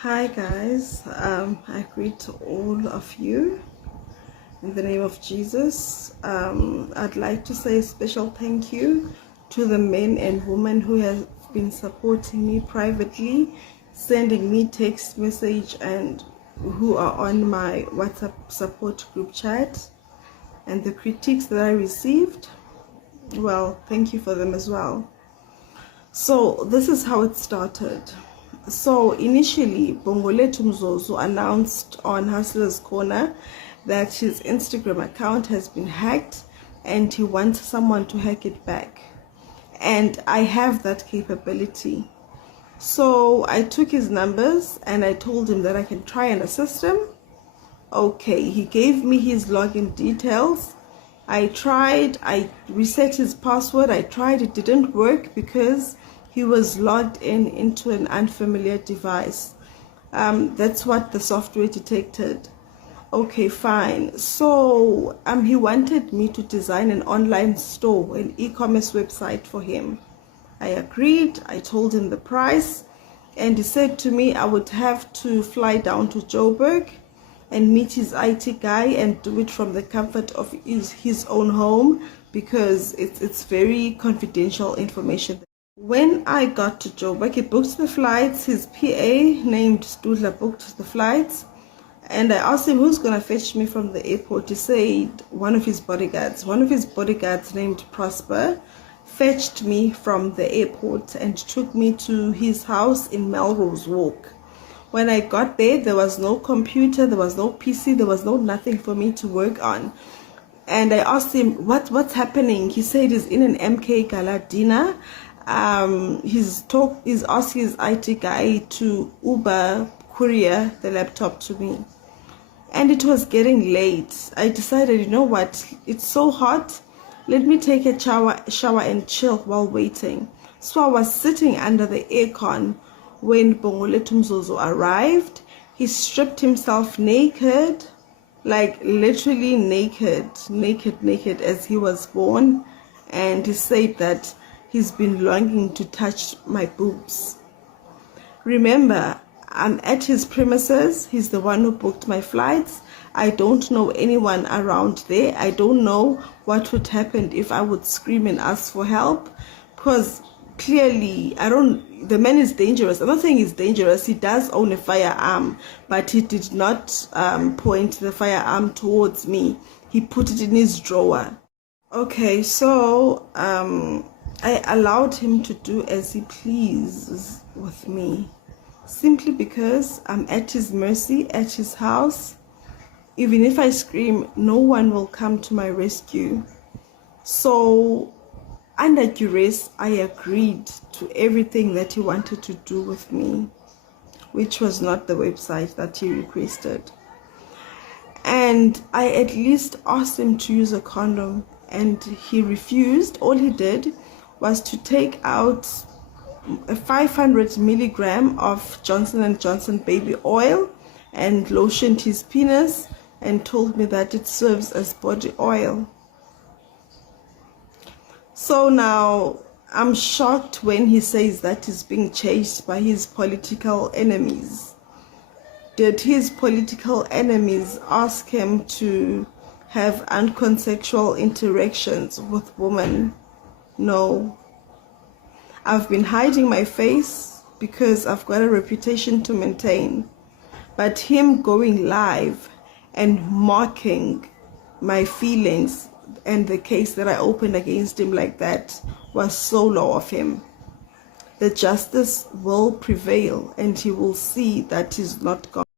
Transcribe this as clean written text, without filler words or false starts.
Hi guys, I greet all of you in the name of Jesus. I'd like to say a special thank you to the men and women who have been supporting me privately, sending me text message, and who are on my WhatsApp support group chat, and the critiques that I received. Well, thank you for them as well. So this is how it started. So initially, Bongolethu Mzozo announced on Hustler's Corner that his Instagram account has been hacked and he wants someone to hack it back. And I have that capability. So I took his numbers and I told him that I can try and assist him. Okay, he gave me his login details. I tried, I reset his password. I tried, it didn't work because he was logged into an unfamiliar device. That's what the software detected. Okay, fine. So he wanted me to design an online store, an e-commerce website for him. I agreed. I told him the price, and he said to me I would have to fly down to Joburg and meet his IT guy and do it from the comfort of his own home because it's very confidential information. When I got to Joburg, he booked the flights. His PA named Studla booked the flights, and I asked him who's gonna fetch me from the airport. He said one of his bodyguards. One of his bodyguards named Prosper fetched me from the airport and took me to his house in Melrose Walk. When I got there, there was no computer, there was no PC, there was no nothing for me to work on. And I asked him what's happening. He said he's in an MK Gala dinner. He's asked his IT guy to Uber courier the laptop to me, and it was getting late. I decided, you know what, it's so hot, let me take a shower and chill while waiting. So I was sitting under the aircon when Bongolethu Mzozo arrived. He stripped himself naked, like literally naked as he was born, and he said that he's been longing to touch my boobs. Remember, I'm at his premises. He's the one who booked my flights. I don't know anyone around there. I don't know what would happen if I would scream and ask for help, because clearly the man is dangerous. I'm not saying he's dangerous. He does own a firearm, but he did not point the firearm towards me. He put it in his drawer. Okay, so I allowed him to do as he pleases with me, simply because I'm at his mercy, at his house. Even if I scream, no one will come to my rescue. So under duress, I agreed to everything that he wanted to do with me, which was not the website that he requested. And I at least asked him to use a condom, and he refused. All he did was to take out a 500 milligram of Johnson & Johnson baby oil and lotioned his penis and told me that it serves as body oil. So now I'm shocked when he says that he's being chased by his political enemies. Did his political enemies ask him to have unconsensual interactions with women? No. I've been hiding my face because I've got a reputation to maintain. But him going live and mocking my feelings and the case that I opened against him like that was so low of him. The justice will prevail and he will see that he's not gone.